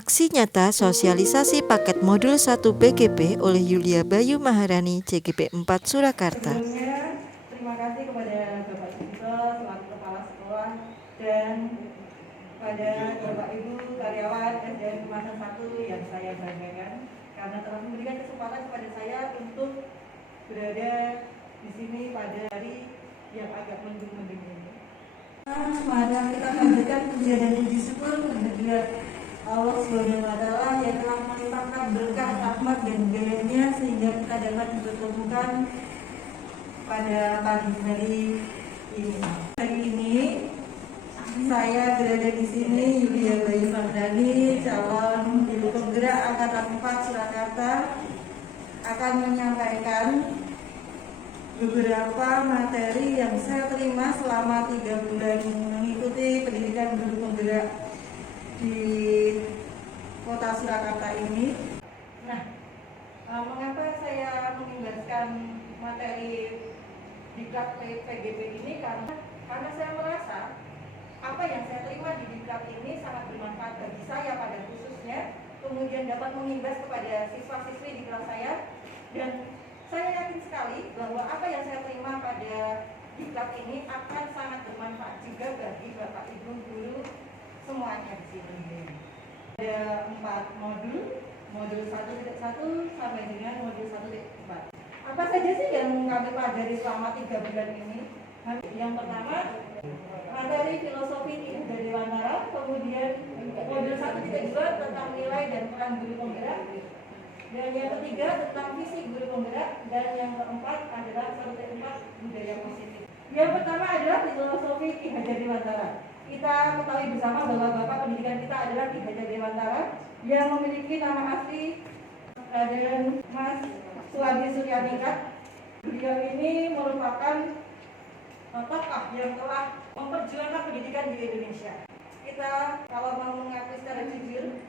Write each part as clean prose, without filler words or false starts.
Aksi nyata sosialisasi paket modul 1 BGP oleh Yulia Bayu Maharani, JGP 4 Surakarta. Sebelumnya, terima kasih kepada Bapak Ibu selaku Kepala Sekolah dan pada Bapak Ibu karyawan SDN Kemasan 1 yang saya banggakan karena telah memberikan kesempatan kepada saya untuk berada di sini pada hari yang agak mendung-mendung ini. Mari kita panjatkan puja dan puji syukur kehadirat Allah Subhanahu wa Ta'ala yang telah melimpahkan berkah, rahmat dan hidayahnya sehingga kita dapat dipertemukan pada pagi hari ini. Hari ini saya berada di sini Yulia Bayu Maharani, calon Ibu Penggerak Angkatan 4 Surakarta, akan menyampaikan beberapa materi yang saya terima selama 3 bulan mengikuti pendidikan guru penggerak di kota Surakarta ini. Nah, mengapa saya mengimbaskan materi Diklat PGP ini? Karena saya merasa apa yang saya terima di Diklat ini sangat bermanfaat bagi saya pada khususnya, kemudian dapat mengimbas kepada siswa-siswi di kelas saya, dan saya yakin sekali bahwa apa yang saya terima pada Diklat ini akan sangat bermanfaat juga bagi Bapak Ibu guru semuanya di sini. Ada 4 modul 1.1 sampai dengan modul 1.4. Apa saja sih yang kami pelajari selama 3 bulan ini? Yang pertama, materi filosofi dari Dewantara, kemudian modul 1.2 tentang nilai dan peran guru penggerak, dan yang ketiga tentang visi guru penggerak, dan yang keempat adalah 1.4 budaya positif. Yang pertama adalah filosofi Ki Hajar Dewantara. Kita ketahui bersama bahwa Bapak pendidikan kita adalah Ki Hajar Dewantara yang memiliki nama asli dan Mas Suwadi Suryaningrat. Beliau ini merupakan tokoh yang telah memperjuangkan pendidikan di Indonesia. Kita kalau mau mengakui secara jujur,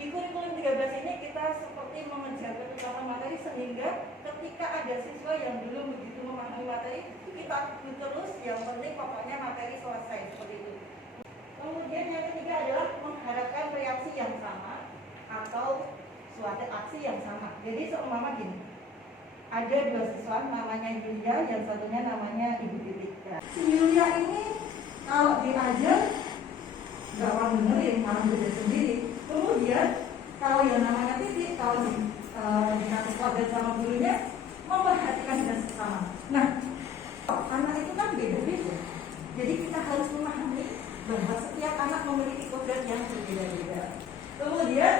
di kurikulum 13 ini kita seperti mengejar ketentuan materi sehingga ketika ada siswa yang belum begitu memahami materi, kita terus yang penting pokoknya materi selesai seperti itu. Kemudian yang ketiga adalah mengharapkan reaksi yang sama atau suatu aksi yang sama. Jadi seumpama gini, ada 2 siswa namanya Yulia, yang satunya namanya Ibu Titik. Si Yulia ini kalau diajar nggak mau dengerin, malah belajar sendiri. Kemudian kalau yang namanya Titik, kalau dikasih pelajaran sama gurunya, memperhatikan dan sesama. Nah, karena itu kan beda-beda. Jadi kita harus memahami bahwa setiap anak memiliki kodrat yang berbeda-beda. Kemudian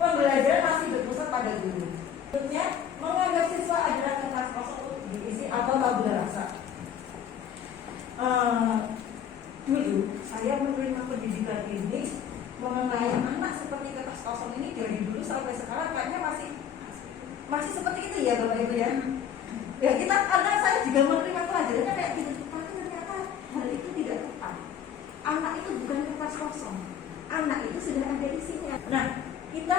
pembelajaran masih berpusat pada guru. Berikutnya, menganggap siswa adalah kertas kosong untuk diisi atau tabula rasa. Dulu saya menerima pendidikan ini mengenai anak seperti kertas kosong ini dari dulu sampai sekarang kayaknya masih seperti itu ya Bapak Ibu ya. Ya kita, karena saya juga menerima pelajarannya kayak gitu, tapi ternyata hal itu tidak tepat. Anak itu bukan kertas kosong, anak itu sudah ada isinya. Nah, kita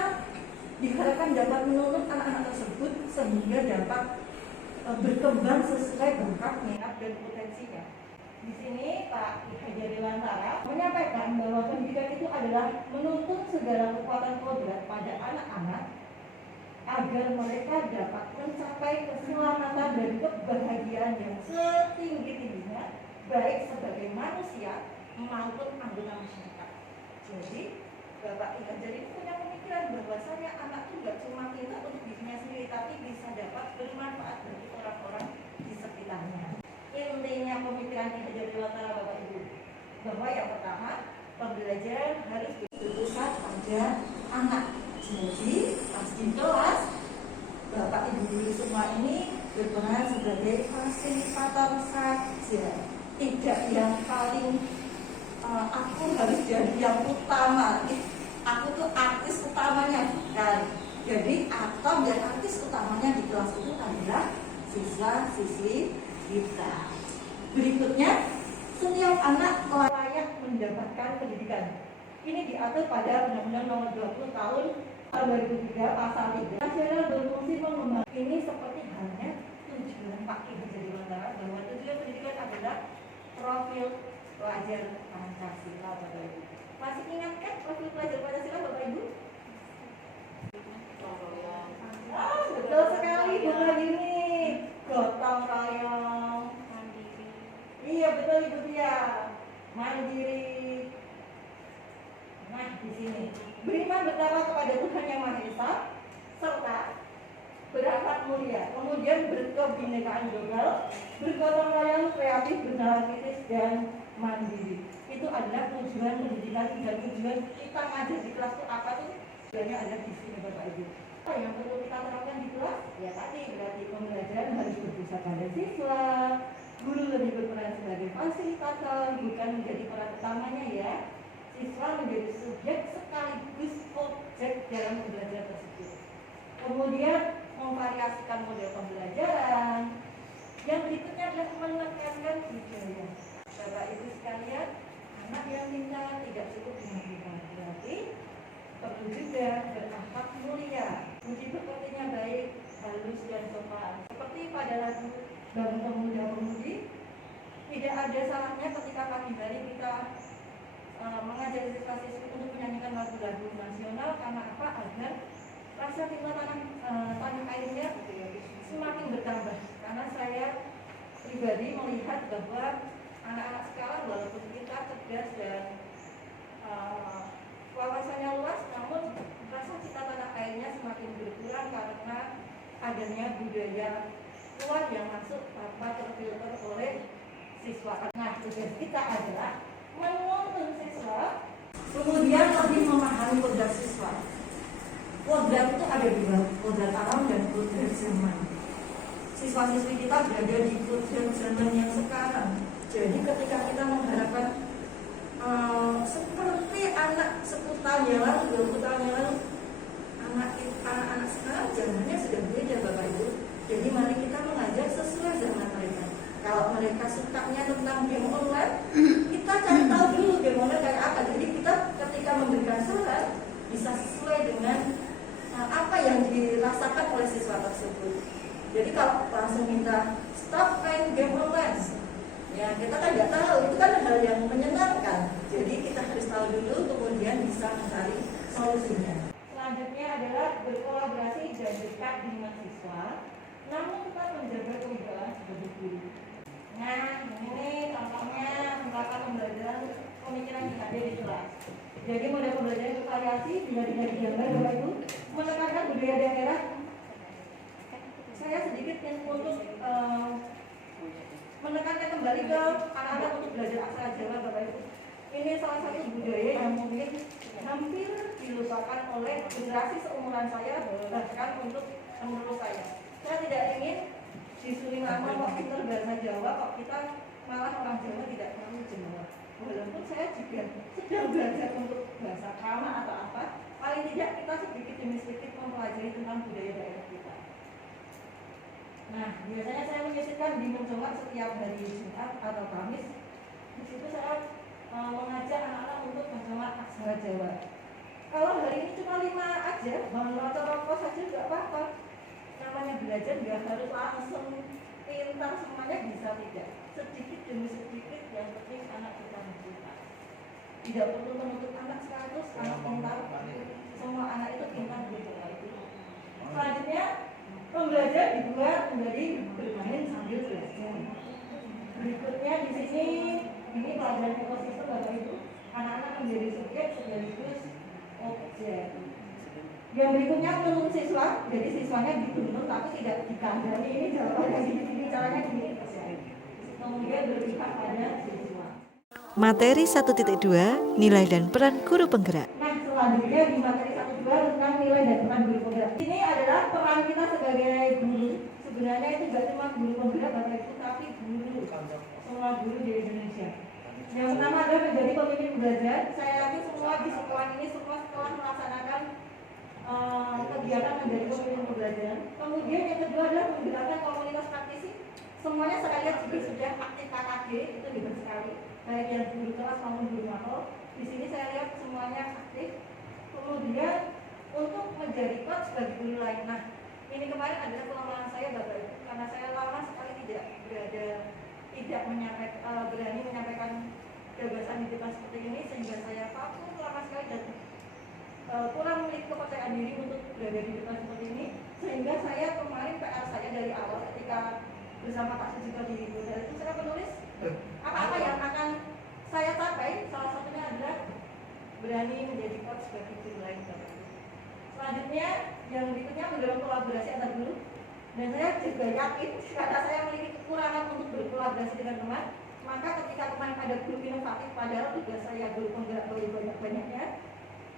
diharapkan dapat menuntut anak-anak tersebut sehingga dapat berkembang sesuai bakat, minat dan potensinya. Di sini Pak Ki Hajar Dewantara menyampaikan bahwa pendidikan itu adalah menuntut segala kekuatan kodrat pada anak-anak agar mereka dapat mencapai keselamatan dan kebahagiaan yang setinggi-tingginya, baik sebagai manusia maupun anggota masyarakat. Jadi Bapak Ki Hajar ini punya pemikiran bahwasanya anak itu tidak cuma pintar untuk dirinya sendiri, tapi bisa dapat bermanfaat bagi orang-orang di sekitarnya. Intinya pemikiran Ki Hajar Dewantara Bapak Ibu, bahwa yang pertama, pembelajaran harus berpusat pada anak. Jadi pas di kelas, Bapak Ibu guru semua ini berperan sebagai fasilitator saja, tidak yang paling aku harus jadi yang utama. Aku tuh artis utamanya, bukan. Jadi atau dan artis utamanya di kelas itu adalah siswa-siswi kita. Berikutnya, setiap anak layak mendapatkan pendidikan. Ini diatur pada Undang-Undang Nomor 20 Tahun 2003 Pasal 3. Nasional berfungsi mengembangkan. Ini seperti halnya tujuan Pak Ki Hajar Dewantara bahwa tujuan pendidikan adalah profil pelajar Pancasila, Bapak Ibu. Masih ingat kan profil pelajar Pancasila, Bapak Ibu? bertakwa kepada Tuhan Yang Maha Esa, serta berakhlak mulia, kemudian berkebinekaan global, bergotong royong, kreatif, bernalar kritis, dan mandiri. Itu adalah tujuan pendidikan dan tujuan kita ngajar di kelas itu apa tuh? Tujuannya ada di sini Bapak Ibu. Apa yang perlu kita terapkan di kelas? Ya tadi berarti pembelajaran harus berpusat pada siswa, guru lebih berperan sebagai fasilitator, bukan menjadi peran utamanya ya. Siswa menjadi subjek sekaligus objek dalam pembelajaran tersebut. Kemudian memvariasikan model pembelajaran. Yang berikutnya adalah menekankan budaya. Bapak Ibu sekalian, anak yang pintar tidak cukup dengan pintar, berarti perlu juga berakhlak mulia. Budi pekertinya baik, halus dan sopan. Seperti pada lagu Bangun Pemuda Pemudi, tidak ada salahnya ketika pagi hari kita mengajari siswa-siswi untuk menyanyikan lagu-lagu nasional. Karena apa? Agar rasa cinta tanah airnya semakin bertambah. Karena saya pribadi melihat bahwa anak-anak sekarang walaupun kita cerdas dan wawasannya luas, namun rasa cinta tanah airnya semakin berkurang karena adanya budaya luar yang masuk tanpa terfilter oleh siswa. Nah, tugas kita adalah menuntun siswa, kemudian lebih memahami kodrat siswa. Kodrat itu ada dua, kodrat alam dan kodrat zaman. Siswa-siswi kita berada di kodrat zaman yang sekarang. Jadi ketika kita mengharapkan seperti anak 10 tahun yang lalu, 20 tahun yang lalu, anak-anak sekarang zamannya sudah beda Bapak Ibu. Jadi mari kita mengajar sesuai zaman mereka. Kalau mereka sukanya tentang game online, kita cari tahu dulu game online kayak apa. Jadi kita ketika memberikan saran bisa sesuai dengan apa yang dirasakan oleh siswa tersebut. Jadi kalau langsung minta stop main game online, ya kita kan nggak tahu, itu kan hal yang menyenangkan. Jadi kita harus tahu dulu, kemudian bisa mencari solusinya. Selanjutnya adalah berkolaborasi dan dekat dengan siswa, namun tetap menjaga kewibawaan sebagai guru. Nah, ini contohnya merupakan pembelajaran pemikiran kita di kelas. Jadi model pembelajaran bervariasi bila tidak digambar Bapak Ibu, menekankan budaya daerah. Saya sedikit untuk menekankan kembali ke anak-anak untuk belajar aksara Jawa Bapak Ibu. Ini salah satu budaya yang mungkin hampir dilupakan oleh generasi seumuran saya, bahkan untuk menurut saya. Saya tidak ingin disuruh nama kok pintar bahasa Jawa, kok kita malah orang Jawa tidak tahu Jawa. Walaupun saya juga sedang belajar untuk bahasa krama atau apa, paling tidak kita sedikit demi sedikit mempelajari tentang budaya daerah kita. Nah, biasanya saya menyisipkan di Mencolak setiap hari Jumat atau Kamis. Di situ saya mengajak anak-anak untuk mencolak aksara Jawa. Kalau hari ini cuma 5 aja, mau atau rokok saja nggak apa-apa. Namanya belajar nggak harus langsung pintar semuanya, bisa tidak. Sedikit demi sedikit, yang penting anak kita pintar. Tidak perlu menuntut anak 100, anak pintar. Semua anak itu pintar begitu. Selanjutnya, pembelajar dibuat menjadi bermain sambil belajar. Berikutnya di sini, ini pelajaran ekosistem Bapak Ibu. Anak-anak menjadi subjek sekaligus objek. Yang berikutnya menuntun siswa, jadi siswanya dituntun tapi tidak dikandani. Ini jawabannya ini caranya gini. Kemudian berpihak pada siswa. Materi 1.2, nilai dan peran guru penggerak. Nah, selanjutnya di materi 1.2 tentang nilai dan peran guru penggerak. Ini adalah peran kita sebagai guru. Sebenarnya itu tidak cuma guru penggerak Bapak Ibu, tapi guru, semua guru di Indonesia. Yang pertama adalah menjadi pemimpin belajar. Saya yakin semua di sekolah ini semua setelah melaksanakan kegiatan menjadi pemimpin pembelajaran. Kemudian yang kedua adalah menggerakkan komunitas praktisi. Semuanya saya lihat juga sudah aktif KKG, itu hebat sekali. Baik yang guru kelas maupun guru makro. Di sini saya lihat semuanya aktif. Kemudian untuk menjadi coach bagi guru lain. Nah, ini kemarin adalah pengalaman saya Bapak Ibu, karena saya lama sekali tidak berani menyampaikan gagasan di depan seperti ini, sehingga saya vakum lama sekali dan kurang memiliki kepercayaan diri untuk berada di depan seperti ini. Sehingga saya kemarin PR saya dari awal ketika bersama Pak Sujito di Budaya itu saya menulis apa-apa yang akan saya capai. Salah satunya adalah berani menjadi coach bagi guru lain. Selanjutnya yang berikutnya mendorong kolaborasi antar guru. Dan saya juga yakin karena saya memiliki kekurangan untuk berkolaborasi dengan teman, maka ketika kemarin ada guru inovatif, padahal tugas saya guru penggerak banyak-banyaknya,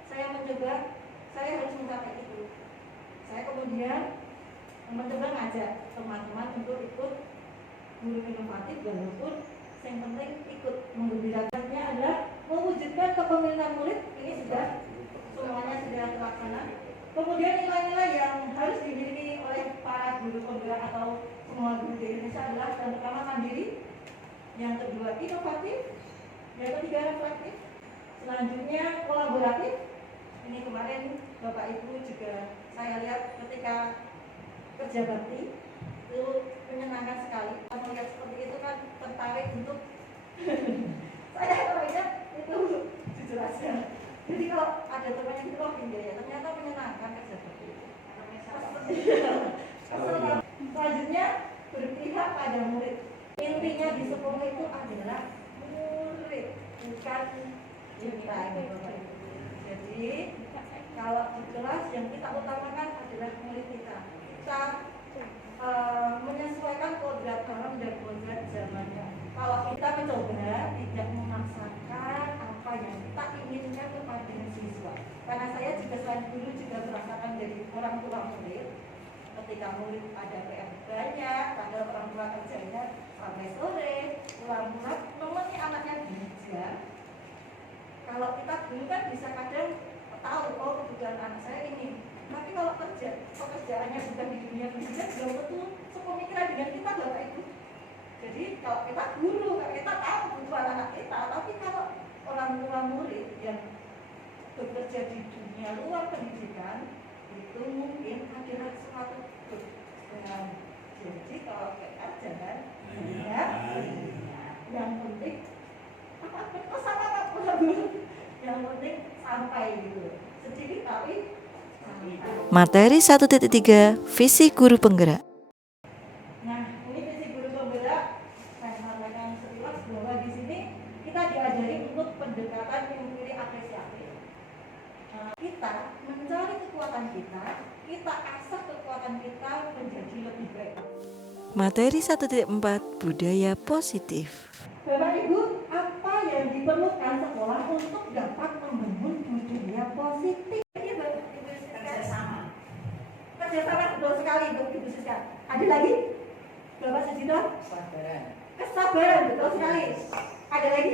saya harus mencapai itu. Saya kemudian mencoba ngajak teman-teman untuk ikut guru inovatif, walaupun yang penting ikut menggembirakannya adalah mewujudkan kepemilikan murid. Ini semuanya sudah terlaksana. Kemudian nilai-nilai yang harus dimiliki oleh para guru penggerak atau semua guru di Indonesia adalah yang pertama mandiri, yang kedua inovatif, yang ketiga reflektif, selanjutnya kolaboratif. Ini kemarin Bapak Ibu juga saya lihat ketika kerja bakti itu menyenangkan sekali. Kalau melihat seperti itu kan tertarik untuk saya orangnya itu jujur aja. Jadi kalau ada teman yang vlogging ya ternyata menyenangkan kerja bakti itu. Selanjutnya berpihak pada murid. Intinya di sekolah itu adalah murid, bukan kita ini Bapak Ibu. Jadi kalau di kelas yang kita utamakan adalah murid kita. Kita menyesuaikan kodrat orang dan kodrat zamannya. Kalau kita mencoba tidak memaksakan apa yang kita inginkan kepada siswa. Karena saya juga selain guru juga merasakan dari orang tua murid. Ketika murid ada PR banyak, padahal orang tua kerjanya sampai sore, pulang-pulang nemeni anaknya belajar. Kalau kita dulu kan bisa kadang tahu, oh kebutuhan anak saya ini. Tapi kalau pekerjaannya bukan di dunia pendidikan, belum tentu sepemikiran dengan kita Bapak Ibu. Jadi kalau kita guru, kita tahu kebutuhan anak kita. Tapi kalau orang tua murid yang bekerja di dunia luar pendidikan, itu mungkin adalah suatu kebutuhan. Jadi kalau kita jangan yang penting yang penting sampai gitu. Sedikit tapi Materi 1.3 Visi Guru Penggerak. Nah, ini visi guru penggerak. Saya sampaikan sekilas bahwa di sini kita diajari untuk pendekatan memiliki apresiasi. Kita mencari kekuatan kita asah kekuatan kita menjadi lebih baik. Materi 1.4 Budaya Positif. Bapak Ibu, apa yang diperlukan sekolah untuk dapat membangun budaya positif? Kerjasama betul sekali untuk Ibu Siska. Ada lagi? Bapak Sujito? Kesabaran betul sekali. Ada lagi?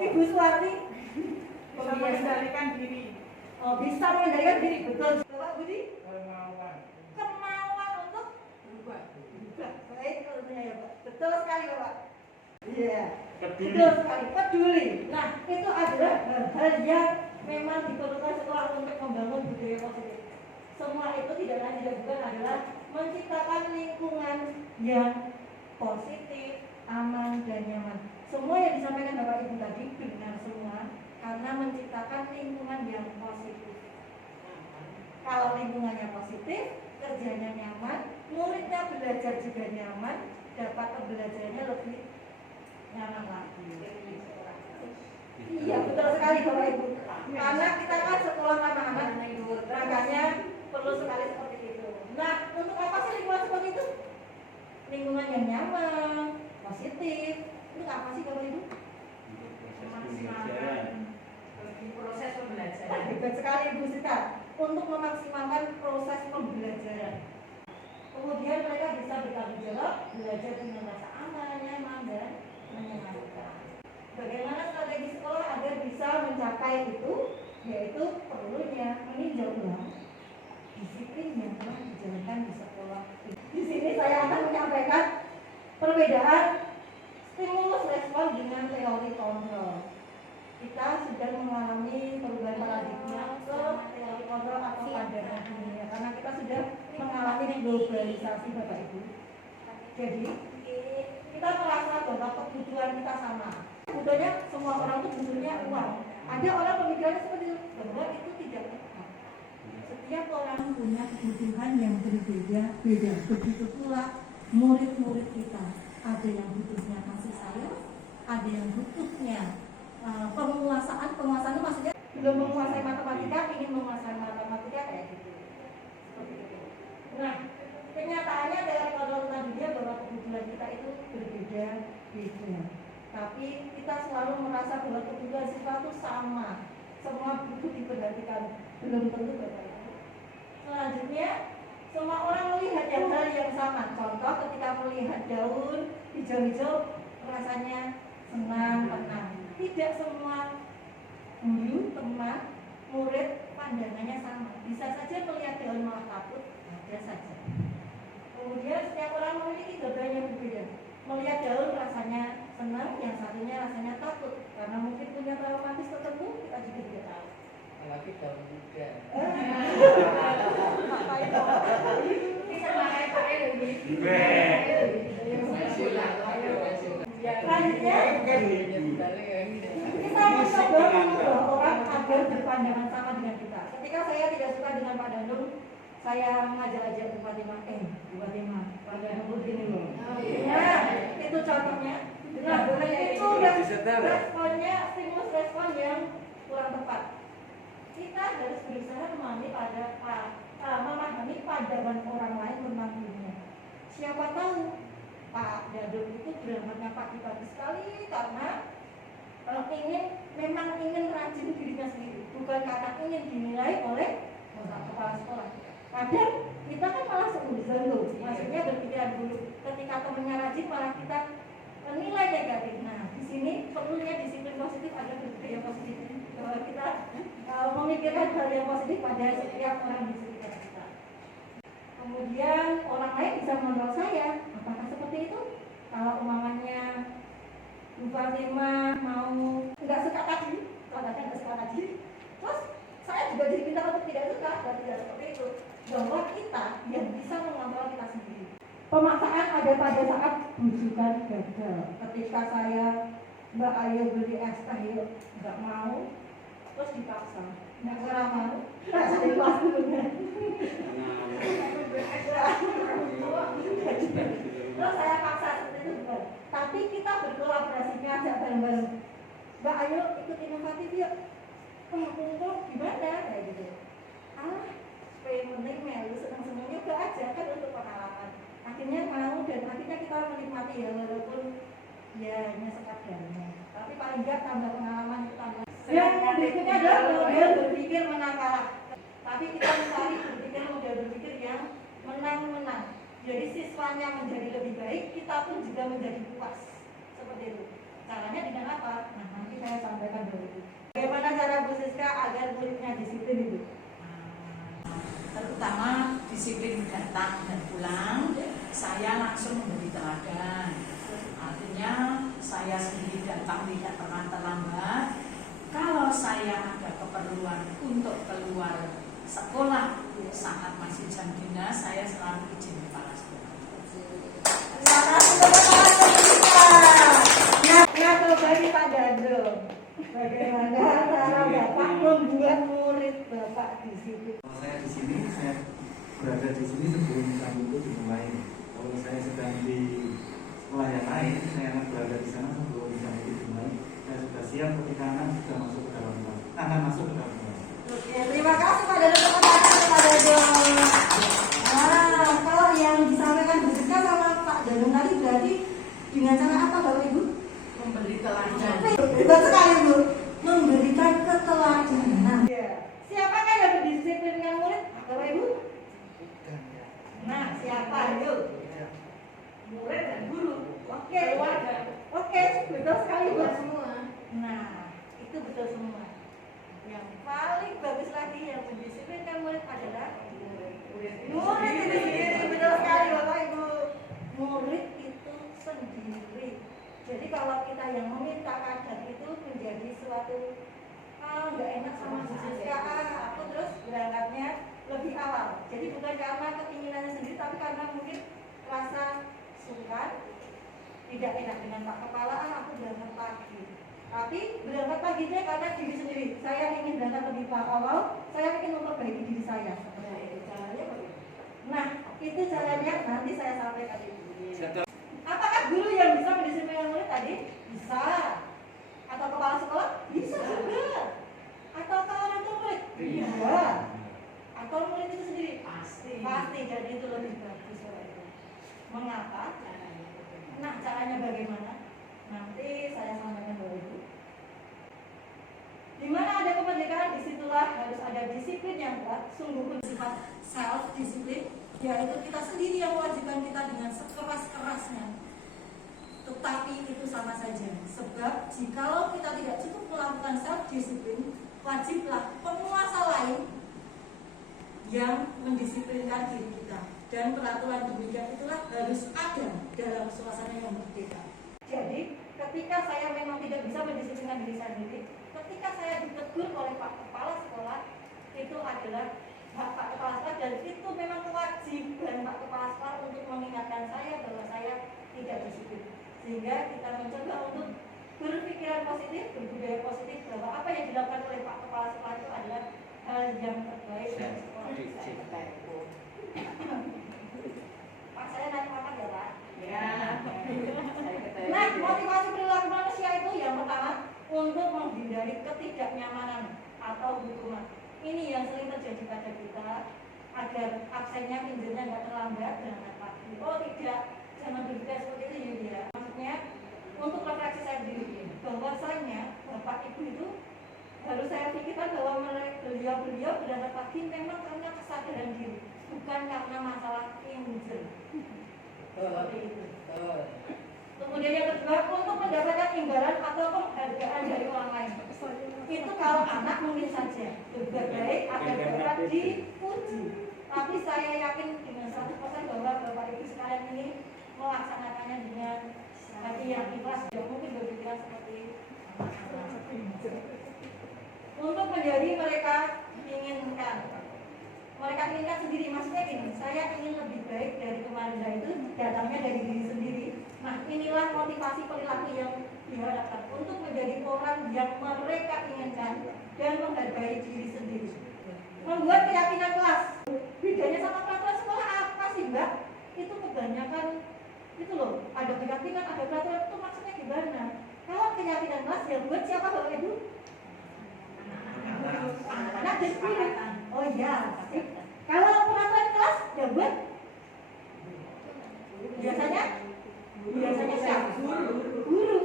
Ibu Suwarti? Bisa mengendalikan diri. Oh, bisa mengendalikan diri, betul. Bapak Budi? Kemauan untuk Berubah. baik tentunya ya Pak. Betul sekali Bapak. Iya. Peduli. Betul sekali. Peduli. Nah, itu adalah hal yang memang diperlukan sekolah untuk membangun budaya positif. Semua itu tidak lain tidak bukan adalah menciptakan lingkungan yang positif, aman dan nyaman. Semua yang disampaikan Bapak Ibu tadi benar semua karena menciptakan lingkungan yang positif. Kalau lingkungannya positif, kerjanya nyaman, muridnya belajar juga nyaman, dapat pembelajarannya lebih nyaman lagi. Iya betul sekali Bapak Ibu. Karena kita kan sekolah anak-anak, makanya perlu sekali seperti itu. Nah, untuk apa sih lingkungan seperti itu? Lingkungan yang nyaman, positif. Itu apa sih Bapak Ibu? Memaksimalkan proses pembelajaran. Hebat sekali Ibu Sita untuk memaksimalkan proses pembelajaran. Kemudian mereka bisa bertanggung jawab, belajar dengan rasa aman, nyaman dan menyenangkan. Bagaimana strategi sekolah agar bisa mencapai itu? Yaitu perlunya meninjau ulang disiplin yang telah dijalankan di sekolah. Di sini saya akan menyampaikan perbedaan stimulus respon dengan teori kontrol. Kita sudah mengalami perubahan paradigma ke teori kontrol atau pandangan dunia karena kita sudah mengalami globalisasi Bapak Ibu. Jadi kita merasa bahwa kebutuhan kita sama. Kebutuhannya semua orang itu butuhnya uang. Ada orang pemikirannya seperti itu, bahwa itu tidak tepat. Setiap orang punya kebutuhan yang berbeda. Begitu pula murid-murid kita. Ada yang butuhnya kasih sayang, ada yang butuhnya penguasaan itu maksudnya belum menguasai matematika, ingin menguasai matematika kayak gitu. kita itu berbeda-beda. Tapi kita selalu merasa bahwa kebutuhan siswa itu sama, semua butuh diperhatikan. Belum tentu Bapak Ibu. Selanjutnya, semua orang melihat hal yang sama. Contoh ketika melihat daun hijau-hijau rasanya senang, tenang. Tidak semua guru, teman, murid pandangannya sama. Bisa saja melihat daun malah takut, ada saja. Kemudian setiap orang memiliki beban yang berbeda. Melihat daun rasanya senang, yang satunya rasanya takut. Karena mungkin punya traumatis tertentu, kita juga tidak tahu. Apalagi daun muda. Pak Ibu. Bisa pakai pakai lagi. Selanjutnya, kita mencoba mengubah orang agar berpandangan sama dengan kita. Ketika saya tidak suka dengan Pak Danung, saya mengajak-ajak Bu Fatimah, Bu Fatimah, Pak Danung begini loh. Ya, itu contohnya. Nah, itu responnya, stimulus respon yang kurang tepat. Kita harus berusaha memahami pandangan orang lain tentang dirinya. Siapa tahu Pak Dadung itu berangkatnya pagi-pagi sekali karena memang ingin rajin dirinya sendiri, bukan karena ingin dinilai oleh kepala sekolah. Kadang kita kan malah seuzon loh, maksudnya berpikiran dulu. Ketika temennya rajin malah kita nilai negatif. Nah, di sini perlunya disiplin positif agar berpikir yang positif. Bahwa kita memikirkan hal yang positif pada setiap orang di sekitar kita. Kemudian orang lain bisa mengontrol saya. Apakah seperti itu? Kalau umpamanya Bu Fatimah mau nggak suka tadi, contohnya nggak suka tadi, terus saya juga jadi pintar untuk tidak suka, dan tidak seperti itu. Bahwa kita yang bisa mengontrol kita sendiri. Pemaksaan ada pada saat bujukan gagal. Ketika saya Mbak Ayu beli es teh yuk, nggak mau, terus dipaksa, nggak serah mau, nggak jadi kelas dulunya. Terus saya paksa seperti itu juga. Tapi kita berkolaborasi, ngajak bareng-bareng. Mbak Ayu ikut inovatif yuk. Kumpul gimana kayak gitu. Supaya penting melu senang-senang juga aja kan untuk pengalaman. Akhirnya mau dan akhirnya kita menikmati ya walaupun ya hanya sekadarnya. Tapi paling enggak tambah pengalaman itu tambah. Yang berikutnya adalah model berpikir menang kalah. Tapi kita mencari berpikir model berpikir yang menang-menang. Jadi siswanya menjadi lebih baik, kita pun juga menjadi puas. Seperti itu. Caranya dengan apa? Nah, nanti saya sampaikan dulu. Bagaimana cara Bu Siska agar muridnya disiplin itu? Terutama disiplin datang dan pulang, saya langsung memberi teladan. Artinya saya sendiri datang tidak pernah terlambat. Kalau saya ada keperluan untuk keluar sekolah saat masih jam dinas, saya selalu izin kepala sekolah. Terima kasih teman-teman Siska. Nah, kembali Pak Dado. Bagaimana cara Bapak membuat murid Bapak disiplin? Saya di sini, saya berada di sini sebelum kami itu dimulai. Kalau saya sedang di sekolah yang lain, saya akan berada di sana sebelum kami itu dimulai. Saya sudah siap ketika anak sudah masuk ke dalam kelas. Akan masuk ke dalam kelas. Oke, terima kasih Pak Dado, tepuk tangan Pak Dado. Nah, kalau yang disampaikan Bu Siska sama Pak Dado tadi berarti dengan cara apa Bapak Ibu? Memberi teladan. Hebat sekali Bu, memberikan keteladanan. Siapakah yang berdisiplin dengan murid? Bapak Ibu? Nah, siapa? Yuk. Murid dan guru. Oke. Oke, betul sekali Bu. Nah, itu betul semua. Yang paling bagus lagi yang mendisiplinkan murid adalah murid itu sendiri. Betul sekali Bapak Ibu. Murid itu sendiri. Jadi kalau kita yang meminta kadang itu menjadi suatu nggak enak sama Bu Siska, aku terus berangkatnya lebih awal. Jadi bukan karena keinginannya sendiri, tapi karena mungkin rasa sungkan, tidak enak dengan Pak Kepala, aku berangkat pagi. Tapi berangkat paginya karena diri sendiri. Saya ingin berangkat lebih awal, saya ingin memperbaiki diri saya. Seperti itu caranya. Nah, itu caranya nanti saya sampaikan itu. Apakah guru yang bisa mendisiplinkan murid tadi? Bisa. Atau kepala sekolah? Bisa juga. Atau orang tua murid? Iya. Atau murid itu sendiri? Pasti. Jadi itu lebih bagus. Mengapa? Nah, caranya bagaimana? Nanti saya sampaikan Bapak Ibu. Di mana ada kemerdekaan, disitulah harus ada disiplin yang kuat, sungguh bersifat self disiplin, yaitu kita sendiri yang mewajibkan kita dengan sekeras-kerasnya. Tetapi itu sama saja, sebab jikalau kita tidak cukup melakukan self disiplin, wajiblah penguasa lain yang mendisiplinkan diri kita. Dan peraturan demikian itulah harus ada dalam suasana yang berbeda. Jadi ketika saya memang tidak bisa mendisiplinkan diri saya sendiri, ketika saya ditegur oleh Pak Kepala Sekolah, itu adalah hak Pak Kepala Sekolah, dan itu memang kewajiban Pak Kepala Sekolah untuk mengingatkan saya bahwa saya tidak disiplin. Sehingga kita mencoba untuk berpikiran positif, berbudaya positif, bahwa apa yang dilakukan oleh Pak Kepala Sekolah itu adalah hal yang terbaik untuk sekolah kita. Pak, saya naik pangkat ya Pak? Ya. Nah, motivasi perilaku manusia itu yang pertama untuk menghindari ketidaknyamanan atau hukuman. Ini yang sering terjadi pada kita, agar absennya pinjamnya nggak terlambat berangkat pagi. Oh tidak, jangan berpikir seperti itu Yulia. Maksudnya untuk refleksi saya sendiri, bahwasanya Bapak Ibu itu harus saya pikirkan bahwa beliau berangkat pagi memang karena kesadaran diri, bukan karena masalah pinjam. Seperti itu. Kemudian yang kedua, untuk mendapatkan imbalan atau penghargaan dari orang lain. Itu kalau anak mungkin saja berbaik agar dapat dipuji. Tapi saya yakin dengan 100% bahwa Bapak Ibu sekalian ini melaksanakannya dengan hati yang ikhlas. Tidak mungkin berpikiran seperti untuk menjadi mereka inginkan. Mereka inginkan sendiri, maksudnya gini, saya ingin lebih baik dari kemarin. Nah itu datangnya dari diri sendiri. Nah inilah motivasi perilaku yang diharapkan untuk menjadi orang yang mereka inginkan dan menghargai diri sendiri. Membuat keyakinan kelas. Bedanya sama peraturan sekolah apa sih Mbak? Itu kebanyakan itu loh, ada keyakinan, ada peraturan, itu maksudnya gimana? Kalau keyakinan kelas ya buat siapa Bapak Ibu? Anak dan guru. Oh iya. Kalau peraturan kelas ya buat biasanya siapa? Guru.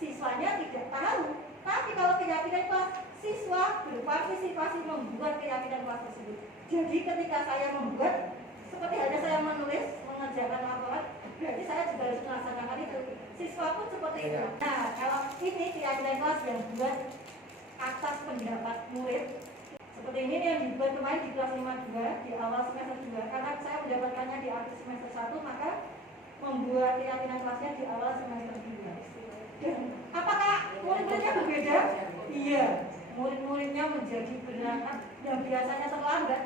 Siswanya tidak tahu. Tapi kalau keyakinan kelas, siswa berpartisipasi membuat keyakinan kelas tersebut. Jadi ketika saya membuat, seperti halnya saya menulis, mengerjakan laporan, berarti saya juga harus melaksanakan itu. Siswa pun seperti itu. Nah, kalau ini keyakinan kelas yang buat atas pendapat murid, seperti ini yang dibuat kemarin di kelas 52 di awal semester 2, karena saya mendapatkannya di akhir semester 1, maka membuat keyakinan kelasnya di awal semester 2. Dan apakah murid-muridnya berbeda? Iya, murid-muridnya menjadi berangkat yang biasanya terlambat,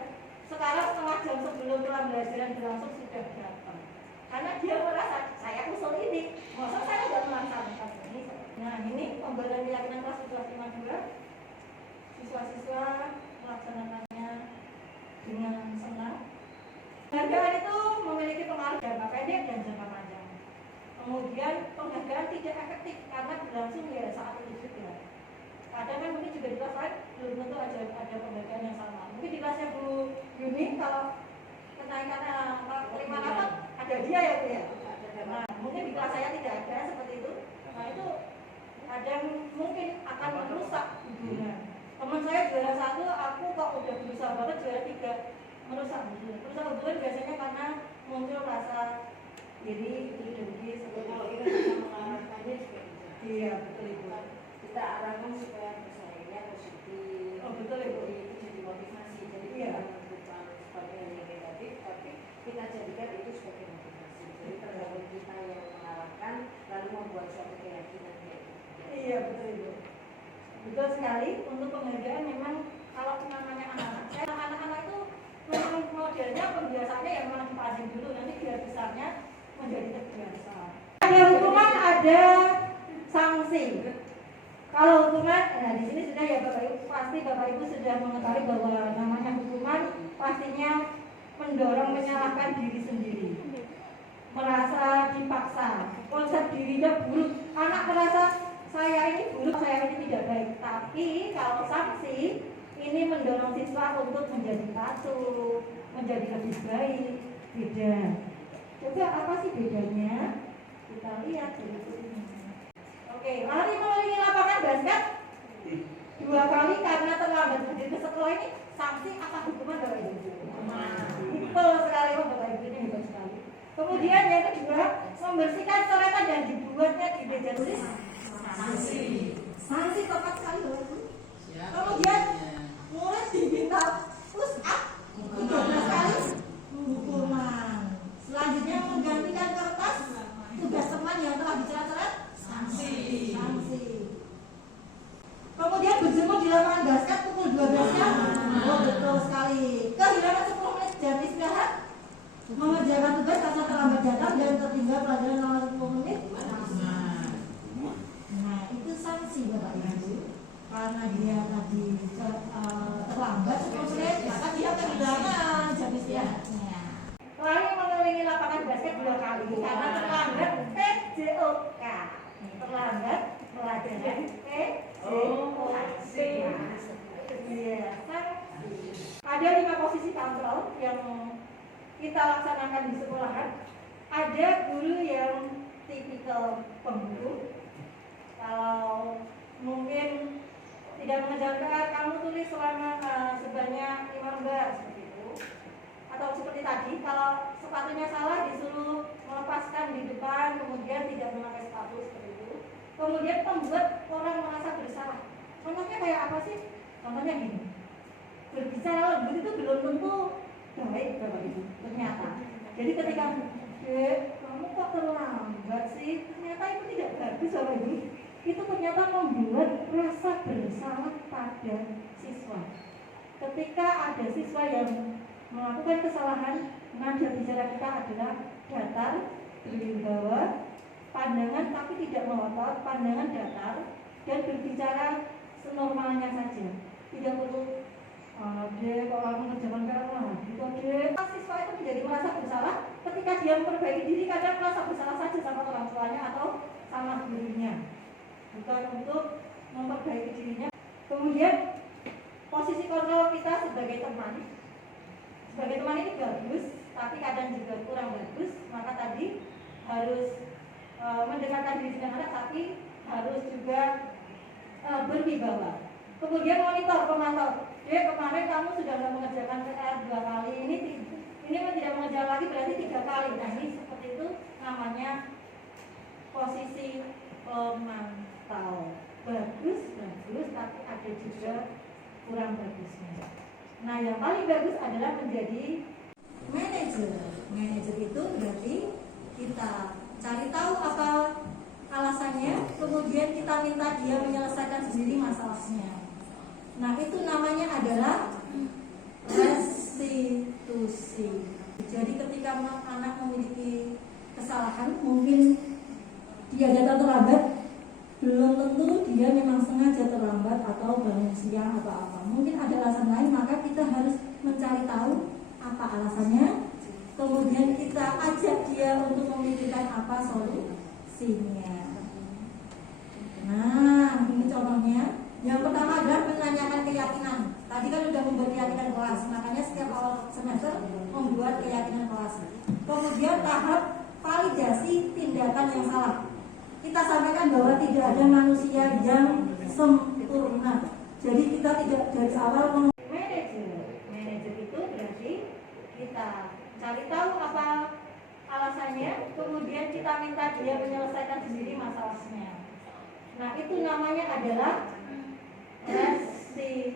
sekarang setengah jam sebelum pembelajaran berlangsung sudah datang. Karena dia merasa saya usul ini, masa saya tidak melaksanakan ini. Nah ini pembuatan keyakinan kelas di kelas 52, siswa-siswa melaksanakannya dengan senang. Penghargaan itu memiliki pengaruh jangka pendek dan jangka panjang. Kemudian penghargaan tidak efektif karena berlangsung ya saat itu juga. Kadang kan mungkin juga di kelas lain belum tentu ada penghargaan yang sama. Mungkin di kelasnya Bu Yuni kalau kenaikan terima rapat ada dia ya Bu ya. Nah mungkin di kelas saya tidak ada seperti itu. Nah itu kadang mungkin akan merusak hubungan. Teman saya juara 1, aku kok udah berusaha banget juara 3, merusak hubungan. Merusak hubungan biasanya karena muncul rasa iri, dengki, seperti Kalau kita bisa mengarahkannya juga bisa. iya betul Ibu. Kita arahkan supaya persaingannya positif. Oh betul Ibu. Jadi itu jadi motivasi. Jadi Iya. bukan menentukan sebagai yang negatif, tapi kita jadikan itu sebagai motivasi. Jadi tergantung kita yang mengarahkan, lalu membuat suatu keyakinan kayak gitu. Iya betul Ibu. Betul sekali. Untuk penghargaan memang kalau namanya anak-anak itu memang modelnya pembiasaannya yang memang dipasang dulu, nanti biar besarnya menjadi terbiasa. Ada hukuman, ada sanksi. Kalau hukuman, nah di sini sudah ya Bapak Ibu, pasti Bapak Ibu sudah mengetahui bahwa namanya hukuman pastinya mendorong menyalahkan diri sendiri, merasa dipaksa, konsep dirinya buruk. Anak merasa saya ini buruk, saya ini tidak baik. Tapi kalau sanksi ini mendorong siswa untuk menjadi patuh, menjadi lebih baik. Beda. Coba apa sih bedanya? Kita lihat berikutnya. Oke, lari mengelilingi lapangan basket 2 kali karena terlambat hadir ke sekolah ini sanksi apa hukuman Bapak Ibu? Betul sekali Bapak Ibu, ini hebat sekali. Kemudian yang kedua, membersihkan coretan dan dibuatnya di meja tulis sanksi. Sanksi tepat sekali Bapak Ibu. Kemudian murid diminta push up 13 kali hukuman. Selanjutnya menggantikan kertas tugas teman yang telah dicoret-coret sanksi. Kemudian berjemur di lapangan basket pukul 12 jam. Oh, betul sekali. Kehilangan 10 menit jam istirahat. Mengerjakan tugas karena terlambat datang dan tertinggal pelajaran selama 10 menit. Nah, itu sanksi Bapak Ibu. Karena dia tadi terlambat 10 menit, maka dia kehilangan jam istirahatnya. Lari mengelilingi lapangan basket 2 kali karena terlambat PJOK. Terlambat pelajaran PJOK. Iya, sanksi. Ada 5 posisi kontrol yang kita laksanakan di sekolahan. Ada guru yang tipikal pemburu. Kalau mungkin tidak mengejar PR, kamu tulis selama sebanyak 5 lembar seperti itu. Atau seperti tadi, kalau sepatunya salah disuruh melepaskan di depan, kemudian tidak memakai sepatu seperti itu. Kemudian membuat orang merasa bersalah. Contohnya kayak apa sih? Contohnya gini, berbicara lembut itu belum tentu baik Bapak Ibu, ternyata. Jadi ketika kamu kok terlambat sih, ternyata itu tidak bagus Bapak Ibu. Itu ternyata membuat rasa bersalah pada siswa. Ketika ada siswa yang melakukan kesalahan, nada bicara kita adalah datar, berwibawa, pandangan tapi tidak melotot, pandangan datar, dan berbicara senormalnya saja. Tidak perlu dek kalau aku mengerjakan PR lagi kok dek. Siswa itu menjadi merasa bersalah ketika dia memperbaiki diri, kadang merasa bersalah saja sama orang tuanya atau sama gurunya, bukan untuk memperbaiki dirinya. Kemudian posisi kontrol kita sebagai teman ini bagus, tapi kadang juga kurang bagus. Maka tadi harus mendekatkan diri dengan anak, tapi harus juga berwibawa. Kemudian monitor, pemantau. Kemarin kamu sudah mengerjakan PR 2 kali, ini tidak mengerjakan lagi berarti 3 kali. Nah, ini seperti itu namanya posisi pemantau. Bagus, tapi ada juga kurang bagusnya. Nah, yang paling bagus adalah menjadi manajer. Manajer itu berarti kita cari tahu apa alasannya, kemudian kita minta dia menyelesaikan sendiri masalahnya. Nah, itu namanya adalah restitusi. Jadi ketika anak memiliki kesalahan, mungkin dia datang terlambat, belum tentu dia memang sengaja terlambat atau bangun siang atau apa. Mungkin ada alasan lain, maka kita harus mencari tahu apa alasannya. Kemudian kita ajak dia untuk memikirkan apa solusinya. Nah, ini contohnya. Yang pertama adalah menanyakan keyakinan. Tadi kan sudah membuat keyakinan kelas, makanya setiap awal semester membuat keyakinan kelas. Kemudian tahap validasi tindakan yang salah. Kita sampaikan bahwa tidak ada manusia yang sempurna. Jadi kita tidak dari awal manajer itu berarti kita cari tahu apa alasannya, kemudian kita minta dia menyelesaikan sendiri masalahnya. Nah, itu namanya adalah restitusi.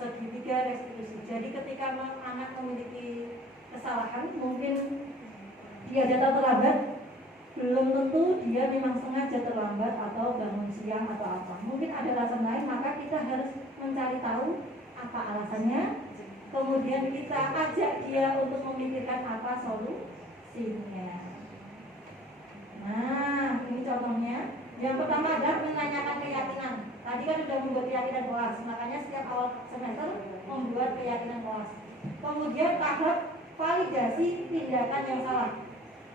Segitiga restitusi. Jadi ketika anak memiliki kesalahan, mungkin dia datang terlambat, belum tentu dia memang sengaja terlambat atau bangun siang atau apa. Mungkin ada alasan lain, maka kita harus mencari tahu apa alasannya. Kemudian kita ajak dia untuk memikirkan apa solusinya. Nah, ini contohnya. Yang pertama adalah menanyakan keyakinan. Tadi kan sudah membuat keyakinan kelas, makanya setiap awal semester membuat keyakinan kelas. Kemudian tahap validasi tindakan yang salah.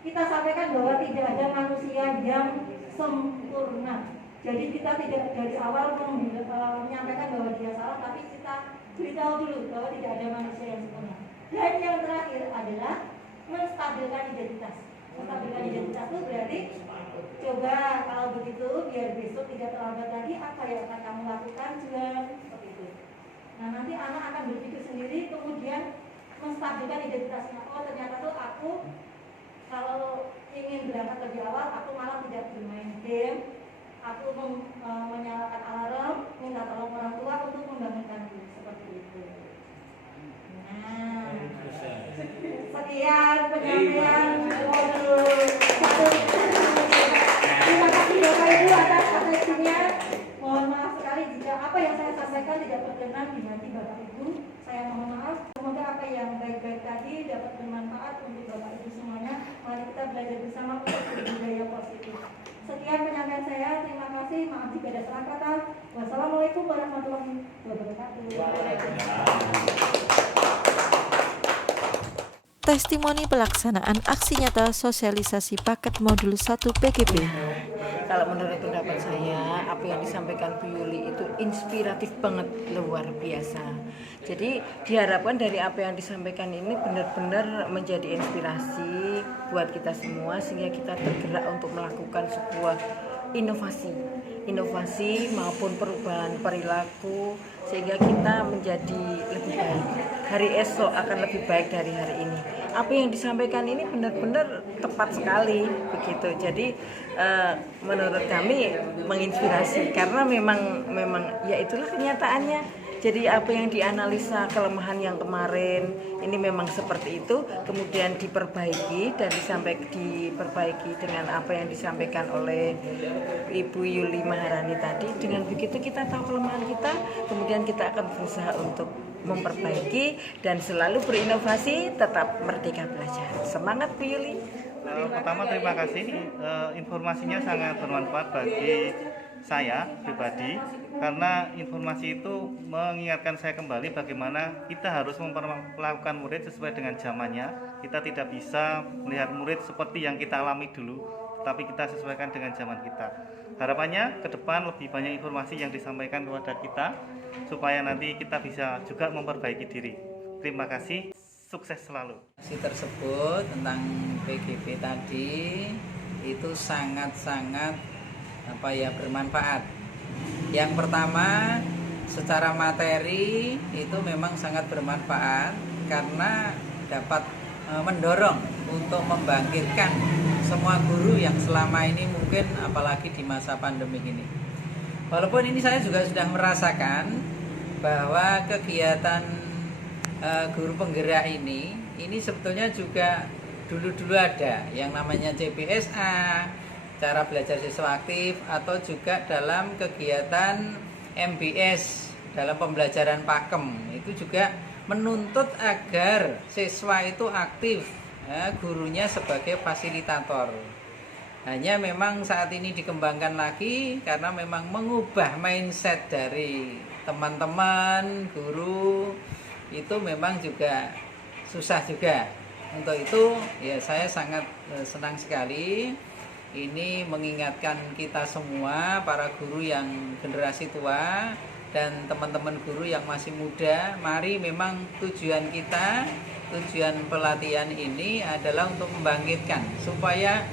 Kita sampaikan bahwa tidak ada manusia yang sempurna. Jadi kita tidak dari awal menyampaikan bahwa dia salah, tapi kita beritahu dulu bahwa tidak ada manusia yang sempurna. Dan yang terakhir adalah menstabilkan identitas. menstabilkan identitas itu berarti coba kalau begitu biar besok tidak terlambat lagi apa yang akan kamu lakukan Juan, seperti itu. Nah nanti anak akan berpikir sendiri kemudian menstabilkan identitasnya. Oh ternyata tuh aku kalau ingin berangkat lebih awal aku malah tidak bermain game, aku menyalakan alarm, minta tolong orang tua untuk membangunkanku, seperti itu. Nah, sekian penyampaian modul 1. Terima kasih Bapak Ibu atas atensinya. Mohon maaf sekali jika apa yang saya sampaikan tidak berkenan di hati Bapak Ibu. Saya mohon maaf. Semoga apa yang baik-baik tadi dapat bermanfaat untuk Bapak Ibu semuanya. Mari kita belajar bersama untuk berbudaya positif. Sekian penyampaian saya. Terima kasih. Maaf jika ada salah kata. Wassalamualaikum warahmatullahi wabarakatuh. Testimoni pelaksanaan aksi nyata sosialisasi paket modul 1 PGP. Kalau menurut pendapat saya, apa yang disampaikan Bu Yuli itu inspiratif banget, luar biasa. Jadi diharapkan dari apa yang disampaikan ini benar-benar menjadi inspirasi buat kita semua sehingga kita tergerak untuk melakukan sebuah inovasi maupun perubahan perilaku sehingga kita menjadi lebih baik. Hari esok akan lebih baik dari hari ini. Apa yang disampaikan ini benar-benar tepat sekali begitu. Jadi menurut kami menginspirasi karena memang ya itulah kenyataannya. Jadi apa yang dianalisa kelemahan yang kemarin ini memang seperti itu, kemudian diperbaiki dan diperbaiki dengan apa yang disampaikan oleh Ibu Yuli Maharani tadi. Dengan begitu kita tahu kelemahan kita, kemudian kita akan berusaha untuk memperbaiki dan selalu berinovasi, tetap merdeka belajar. Semangat Bu Yuli. Pertama terima kasih, informasinya sangat bermanfaat bagi saya pribadi karena informasi itu mengingatkan saya kembali bagaimana kita harus memperlakukan murid sesuai dengan zamannya. Kita tidak bisa melihat murid seperti yang kita alami dulu, tetapi kita sesuaikan dengan zaman kita. Harapannya ke depan lebih banyak informasi yang disampaikan kepada kita supaya nanti kita bisa juga memperbaiki diri. Terima kasih, sukses selalu. Informasi tersebut tentang PGP tadi itu sangat-sangat bermanfaat. Yang pertama, secara materi itu memang sangat bermanfaat karena dapat mendorong untuk membangkitkan semua guru yang selama ini mungkin apalagi di masa pandemi ini. Walaupun ini saya juga sudah merasakan bahwa kegiatan guru penggerak ini sebetulnya juga dulu-dulu ada yang namanya CBSA, cara belajar siswa aktif, atau juga dalam kegiatan MBS dalam pembelajaran pakem itu juga menuntut agar siswa itu aktif, gurunya sebagai fasilitator. Hanya memang saat ini dikembangkan lagi karena memang mengubah mindset dari teman-teman guru itu memang juga susah juga. Untuk itu ya saya sangat senang sekali. Ini mengingatkan kita semua, para guru yang generasi tua dan teman-teman guru yang masih muda, mari memang tujuan kita, tujuan pelatihan ini adalah untuk membangkitkan supaya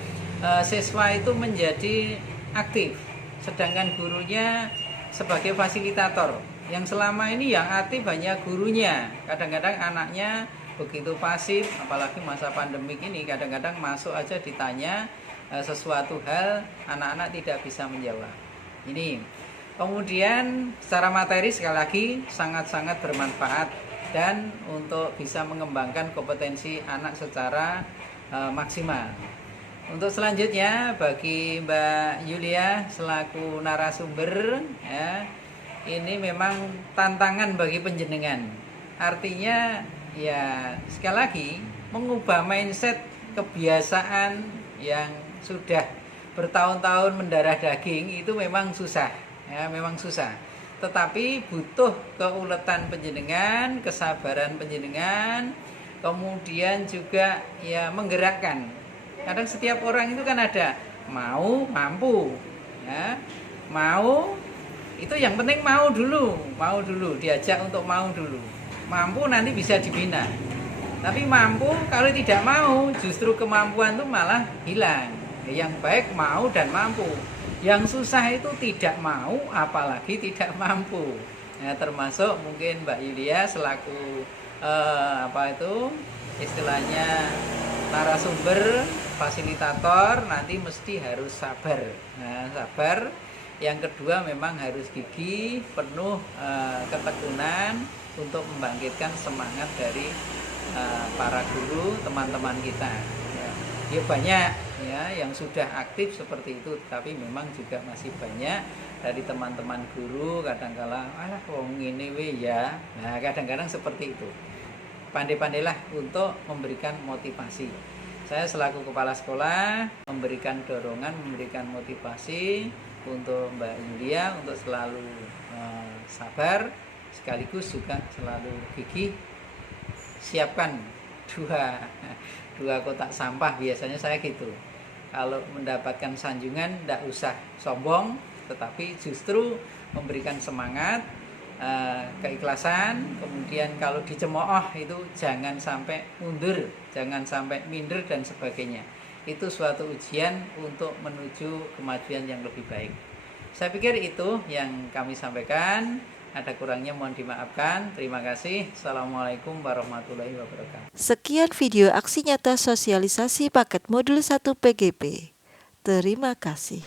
siswa itu menjadi aktif, sedangkan gurunya sebagai fasilitator. Yang selama ini yang aktif hanya gurunya, kadang-kadang anaknya begitu pasif, apalagi masa pandemik ini kadang-kadang masuk aja ditanya sesuatu hal, anak-anak tidak bisa menjawab. Ini kemudian secara materi sekali lagi sangat-sangat bermanfaat dan untuk bisa mengembangkan kompetensi anak secara maksimal. Untuk selanjutnya bagi Mbak Yulia selaku narasumber ya, ini memang tantangan bagi penjenengan. Artinya ya sekali lagi mengubah mindset kebiasaan yang sudah bertahun-tahun mendarah daging itu memang susah ya, memang susah. Tetapi butuh keuletan penjenengan, kesabaran penjenengan, kemudian juga ya menggerakkan. Kadang setiap orang itu kan ada mau, mampu ya. Mau itu yang penting mau dulu diajak untuk mau dulu. Mampu nanti bisa dibina. Tapi mampu, kalau tidak mau, justru kemampuan itu malah hilang. Yang baik mau dan mampu. Yang susah itu tidak mau, apalagi tidak mampu. Nah, termasuk mungkin Mbak Yulia selaku istilahnya narasumber, fasilitator, nanti mesti harus sabar. Nah, sabar. Yang kedua memang harus gigih, penuh ketekunan untuk membangkitkan semangat dari para guru, teman-teman kita. Ya banyak ya yang sudah aktif seperti itu, tapi memang juga masih banyak dari teman-teman guru kadang-kala alah wong ngene we ya. Nah, kadang-kadang seperti itu. Pandai-pandailah untuk memberikan motivasi. Saya selaku kepala sekolah memberikan dorongan, memberikan motivasi untuk Mbak Yulia untuk selalu sabar, sekaligus juga selalu gigih. Siapkan dua kotak sampah, biasanya saya gitu. Kalau mendapatkan sanjungan tidak usah sombong, tetapi justru memberikan semangat, keikhlasan. Kemudian kalau dicemooh itu jangan sampai mundur, jangan sampai minder dan sebagainya. Itu suatu ujian untuk menuju kemajuan yang lebih baik. Saya pikir itu yang kami sampaikan. Ada kurangnya mohon dimaafkan. Terima kasih. Assalamualaikum warahmatullahi wabarakatuh. Sekian video aksi nyata sosialisasi paket modul 1 PGP. Terima kasih.